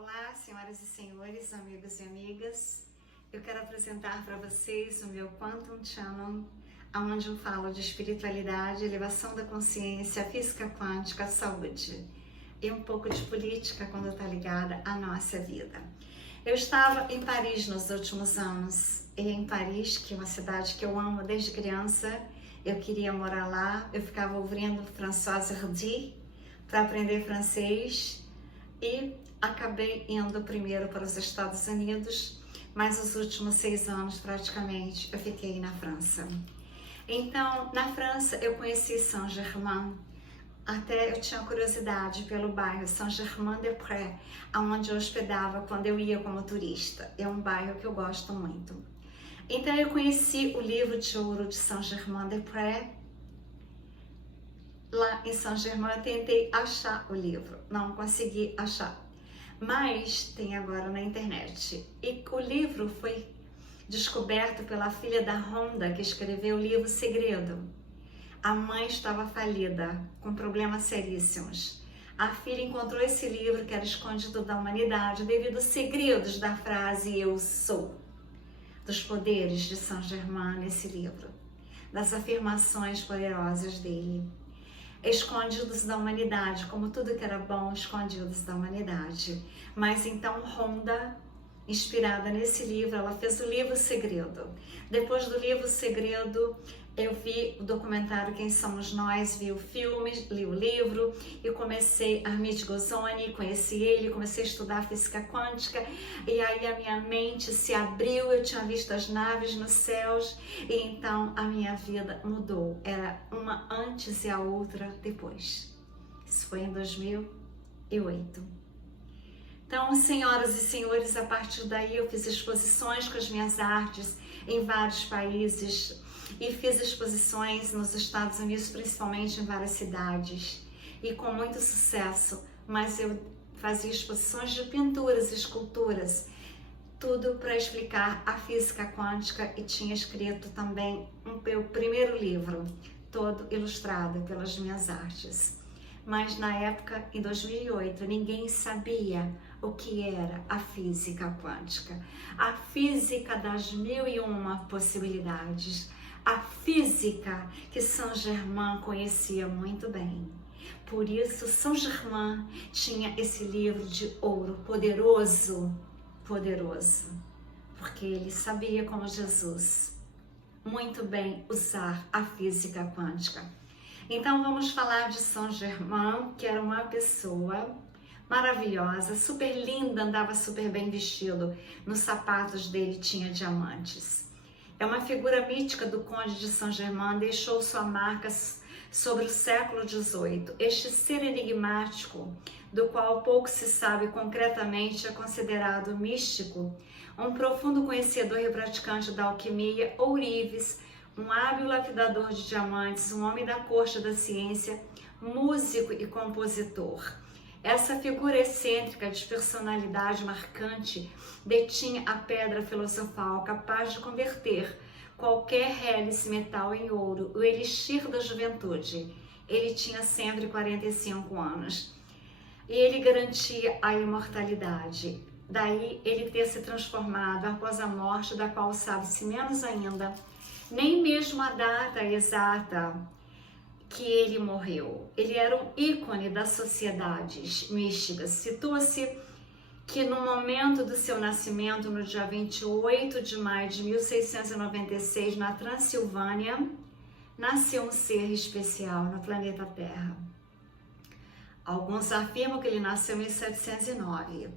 Olá, senhoras e senhores, amigos e amigas. Eu quero apresentar para vocês o meu Quantum Channel, onde eu falo de espiritualidade, elevação da consciência, física quântica, saúde e um pouco de política quando está ligada à nossa vida. Eu estava em Paris nos últimos anos, e em Paris, que é uma cidade que eu amo desde criança, eu queria morar lá, eu ficava ouvindo Françoise Hardy para aprender francês e acabei indo primeiro para os Estados Unidos, mas os últimos 6 anos praticamente eu fiquei na França. Então, na França eu conheci Saint-Germain, até eu tinha curiosidade pelo bairro Saint-Germain-des-Prés, onde eu hospedava quando eu ia como turista. É um bairro que eu gosto muito. Então eu conheci o livro de ouro de Saint-Germain-des-Prés. Lá em Saint-Germain eu tentei achar o livro, não consegui achar, mas tem agora na internet. E o livro foi descoberto pela filha da Honda, que escreveu o livro Segredo. A mãe estava falida, com problemas seríssimos. A filha encontrou esse livro que era escondido da humanidade devido aos segredos da frase eu sou, dos poderes de Saint-Germain nesse livro, das afirmações poderosas dele. Escondidos da humanidade, como tudo que era bom, escondidos da humanidade. Mas então Honda, inspirada nesse livro, ela fez o livro Segredo. Depois do livro Segredo, eu vi o documentário Quem Somos Nós, vi o filme, li o livro e comecei Armid Gozoni, conheci ele, comecei a estudar física quântica e aí a minha mente se abriu, eu tinha visto as naves nos céus e então a minha vida mudou, era uma antes e a outra depois. Isso foi em 2008. Então, senhoras e senhores, a partir daí eu fiz exposições com as minhas artes em vários países e fiz exposições nos Estados Unidos, principalmente em várias cidades e com muito sucesso, mas eu fazia exposições de pinturas, esculturas, tudo para explicar a física quântica e tinha escrito também o meu primeiro livro, todo ilustrado pelas minhas artes. Mas na época, em 2008, ninguém sabia o que era a física quântica, a física das 1001 possibilidades, a física que Saint-Germain conhecia muito bem. Por isso, Saint-Germain tinha esse livro de ouro poderoso, porque ele sabia, como Jesus, muito bem usar a física quântica. Então vamos falar de Saint-Germain, que era uma pessoa maravilhosa, super linda, andava super bem vestido, nos sapatos dele tinha diamantes. É uma figura mítica do Conde de Saint-Germain, deixou sua marca sobre o século XVIII. Este ser enigmático, do qual pouco se sabe concretamente, é considerado místico, um profundo conhecedor e praticante da alquimia, ourives, um hábil lapidador de diamantes, um homem da corte da ciência, músico e compositor. Essa figura excêntrica de personalidade marcante detinha a pedra filosofal capaz de converter qualquer hélice metal em ouro, o elixir da juventude. Ele tinha sempre 45 anos e ele garantia a imortalidade. Daí ele ter se transformado após a morte, da qual sabe-se menos ainda, nem mesmo a data exata que ele morreu. Ele era um ícone das sociedades místicas. Situa-se que no momento do seu nascimento, no dia 28 de maio de 1696, na Transilvânia, nasceu um ser especial no planeta Terra. Alguns afirmam que ele nasceu em 1709.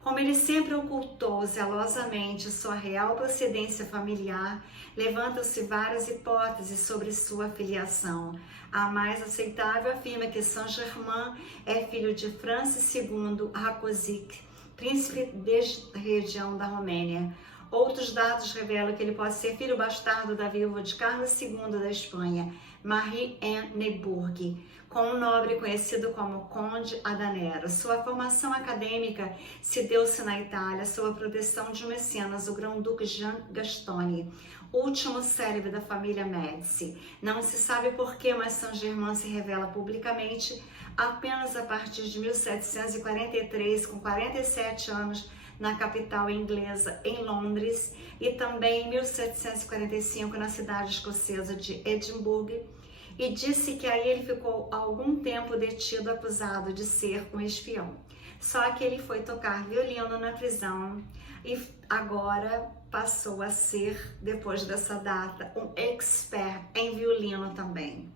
Como ele sempre ocultou zelosamente sua real procedência familiar, levantam-se várias hipóteses sobre sua filiação. A mais aceitável afirma que Saint-Germain é filho de Francis II Rákóczi, príncipe da região da Romênia. Outros dados revelam que ele pode ser filho bastardo da viúva de Carlos II da Espanha, Marie-Anne Neuburg, com um nobre conhecido como Conde Adanero. Sua formação acadêmica se deu-se na Itália sob a proteção de um mecenas, o grão-duque Jean Gastone, último célebre da família Médici. Não se sabe porquê, mas Saint-Germain se revela publicamente apenas a partir de 1743, com 47 anos, na capital inglesa, em Londres, e também em 1745 na cidade escocesa de Edimburgo, e disse que aí ele ficou algum tempo detido acusado de ser um espião. Só que ele foi tocar violino na prisão e agora passou a ser, depois dessa data, um expert em violino também.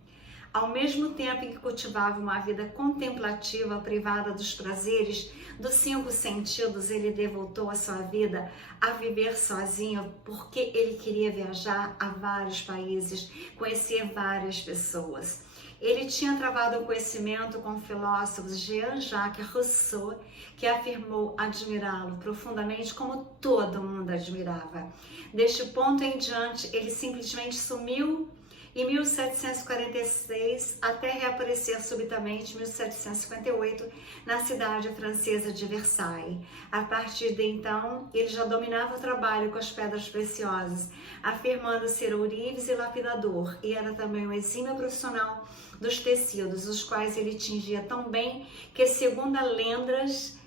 Ao mesmo tempo que cultivava uma vida contemplativa, privada dos prazeres dos 5 sentidos, ele devotou a sua vida a viver sozinho, porque ele queria viajar a vários países, conhecer várias pessoas. Ele tinha travado um conhecimento com filósofos Jean-Jacques Rousseau, que afirmou admirá-lo profundamente, como todo mundo admirava. Deste ponto em diante, ele simplesmente sumiu em 1746, até reaparecer subitamente em 1758 na cidade francesa de Versailles. A partir de então, ele já dominava o trabalho com as pedras preciosas, afirmando ser ourives e lapidador, e era também um exímio profissional dos tecidos, os quais ele tingia tão bem que, segundo as lendas,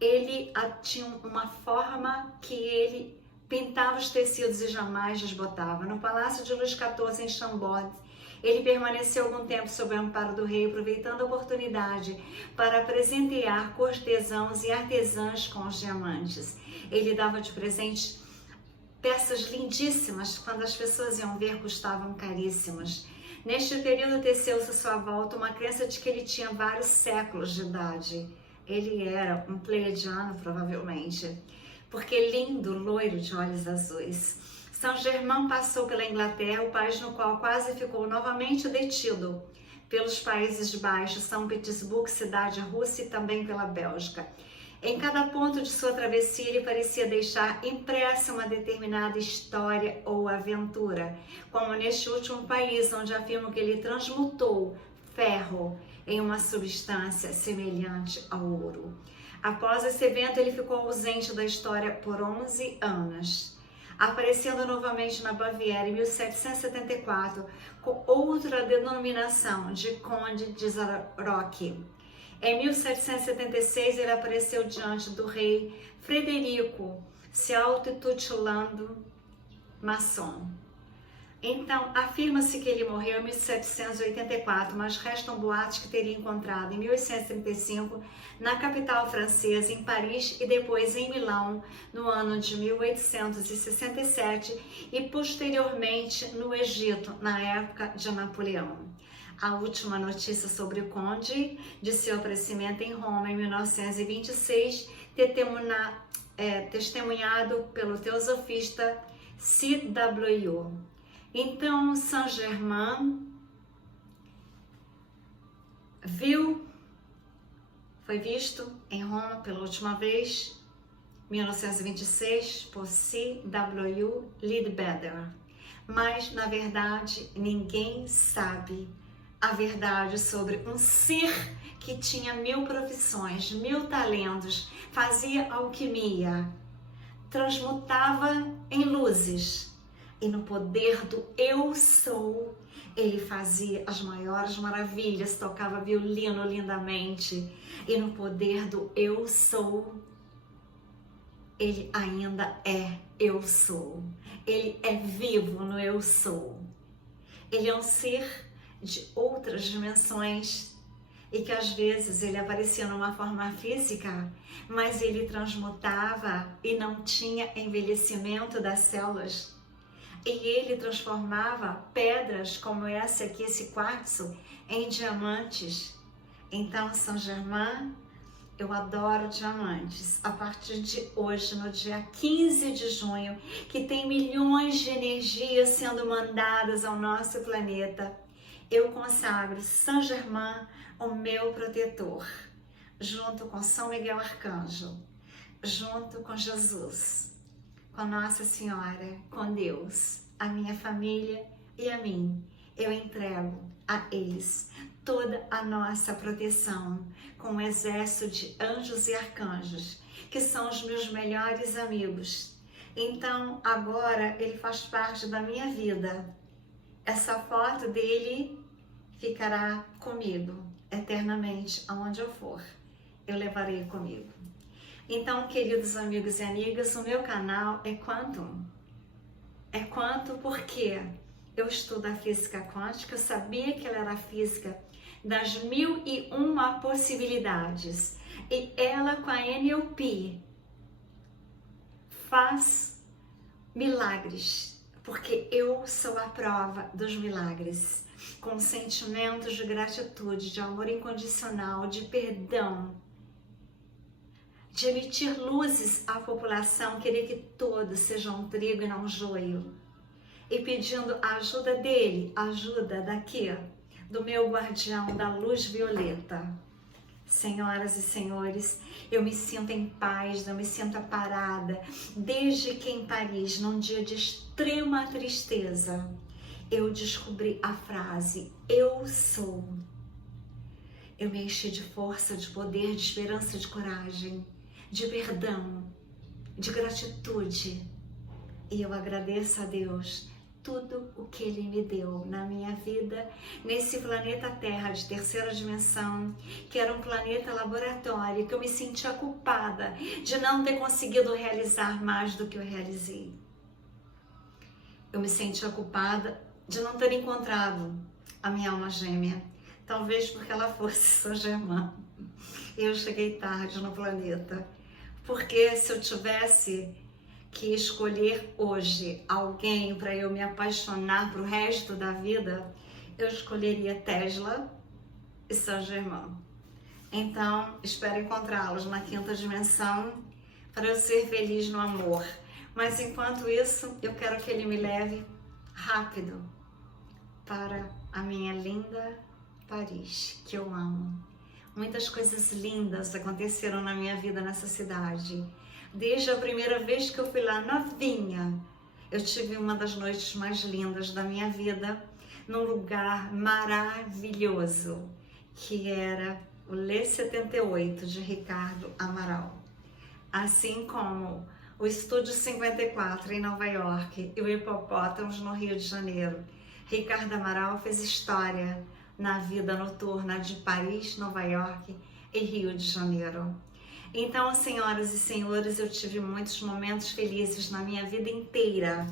ele tinha uma forma que ele pintava os tecidos e jamais desbotava. No Palácio de Luís XIV, em Chambord, ele permaneceu algum tempo sob o amparo do rei, aproveitando a oportunidade para presentear cortesãos e artesãs com os diamantes. Ele dava de presente peças lindíssimas, quando as pessoas iam ver, custavam caríssimas. Neste período, teceu-se à sua volta uma crença de que ele tinha vários séculos de idade. Ele era um pleiadiano, provavelmente, porque lindo, loiro de olhos azuis. São Germain passou pela Inglaterra, o país no qual quase ficou novamente detido, pelos Países Baixos, São Petersburgo, cidade russa, e também pela Bélgica. Em cada ponto de sua travessia, ele parecia deixar impressa uma determinada história ou aventura, como neste último país, onde afirmo que ele transmutou ferro em uma substância semelhante ao ouro. Após esse evento, ele ficou ausente da história por 11 anos, aparecendo novamente na Baviera em 1774, com outra denominação de Conde de Zarocchi. Em 1776, ele apareceu diante do rei Frederico, se auto-intitulando maçom. Então, afirma-se que ele morreu em 1784, mas restam boatos que teria encontrado em 1835 na capital francesa, em Paris, e depois em Milão, no ano de 1867, e posteriormente no Egito, na época de Napoleão. A última notícia sobre o conde, de seu aparecimento em Roma em 1926, testemunhado pelo teosofista C.W. Então, Saint Germain foi visto em Roma pela última vez, 1926, por C.W. Leadbeater. Mas, na verdade, ninguém sabe a verdade sobre um ser que tinha 1000 profissões, 1000 talentos, fazia alquimia, transmutava em luzes. E no poder do eu sou, ele fazia as maiores maravilhas, tocava violino lindamente. E no poder do eu sou, ele ainda é eu sou. Ele é vivo no eu sou. Ele é um ser de outras dimensões e que às vezes ele aparecia numa forma física, mas ele transmutava e não tinha envelhecimento das células. E ele transformava pedras como essa aqui, esse quartzo, em diamantes. Então, Saint Germain, eu adoro diamantes. A partir de hoje, no dia 15 de junho, que tem milhões de energias sendo mandadas ao nosso planeta, eu consagro Saint Germain, o meu protetor, junto com São Miguel Arcanjo, junto com Jesus, com Nossa Senhora, com Deus, a minha família e a mim. Eu entrego a eles toda a nossa proteção, com um exército de anjos e arcanjos, que são os meus melhores amigos. Então, agora ele faz parte da minha vida. Essa foto dele ficará comigo. eternamente, aonde eu for, eu levarei comigo. Então, queridos amigos e amigas, o meu canal é Quantum. É Quantum porque eu estudo a física quântica, eu sabia que ela era a física das 1001 possibilidades. E ela, com a NLP, faz milagres, porque eu sou a prova dos milagres, com sentimentos de gratitude, de amor incondicional, de perdão, de emitir luzes à população, querer que todos sejam trigo e não joio, e pedindo a ajuda dele, a ajuda daqui, do meu guardião da luz violeta. Senhoras e senhores, eu me sinto em paz, eu me sinto parada, desde que em Paris, num dia de extrema tristeza, eu descobri a frase, eu sou. Eu me enchi de força, de poder, de esperança, de coragem, de perdão, de gratitude. E eu agradeço a Deus tudo o que Ele me deu na minha vida, nesse planeta Terra de terceira dimensão, que era um planeta laboratório, que eu me sentia culpada de não ter conseguido realizar mais do que eu realizei. Eu me sentia culpada de não ter encontrado a minha alma gêmea, talvez porque ela fosse Saint-Germain. Eu cheguei tarde no planeta, porque se eu tivesse que escolher hoje alguém para eu me apaixonar para o resto da vida, eu escolheria Tesla e Saint-Germain. Então, espero encontrá-los na quinta dimensão para eu ser feliz no amor. Mas enquanto isso, eu quero que ele me leve rápido para a minha linda Paris, que eu amo. Muitas coisas lindas aconteceram na minha vida nessa cidade. Desde a primeira vez que eu fui lá novinha, eu tive uma das noites mais lindas da minha vida, num lugar maravilhoso, que era o Lê 78 de Ricardo Amaral. Assim como o Estúdio 54 em Nova York e o Hipopótamos no Rio de Janeiro. Ricardo Amaral fez história na vida noturna de Paris, Nova York e Rio de Janeiro. Então, senhoras e senhores, eu tive muitos momentos felizes na minha vida inteira.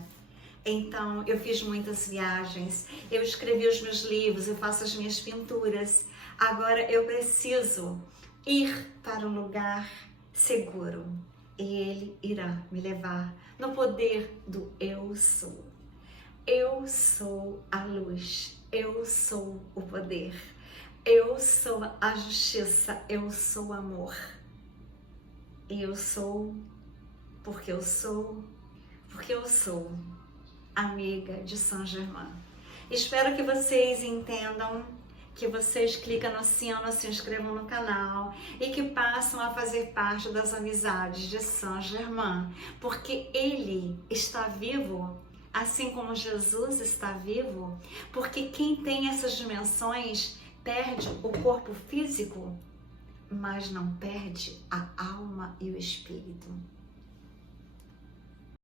Então, eu fiz muitas viagens, eu escrevi os meus livros, eu faço as minhas pinturas. Agora eu preciso ir para um lugar seguro e Ele irá me levar no poder do Eu Sou. Eu sou a luz, eu sou o poder, eu sou a justiça, eu sou o amor. Eu sou, porque eu sou amiga de Saint-Germain. Espero que vocês entendam, que vocês clicam no sino, se inscrevam no canal e que passam a fazer parte das amizades de Saint-Germain, porque ele está vivo, assim como Jesus está vivo, porque quem tem essas dimensões perde o corpo físico, mas não perde a alma e o espírito.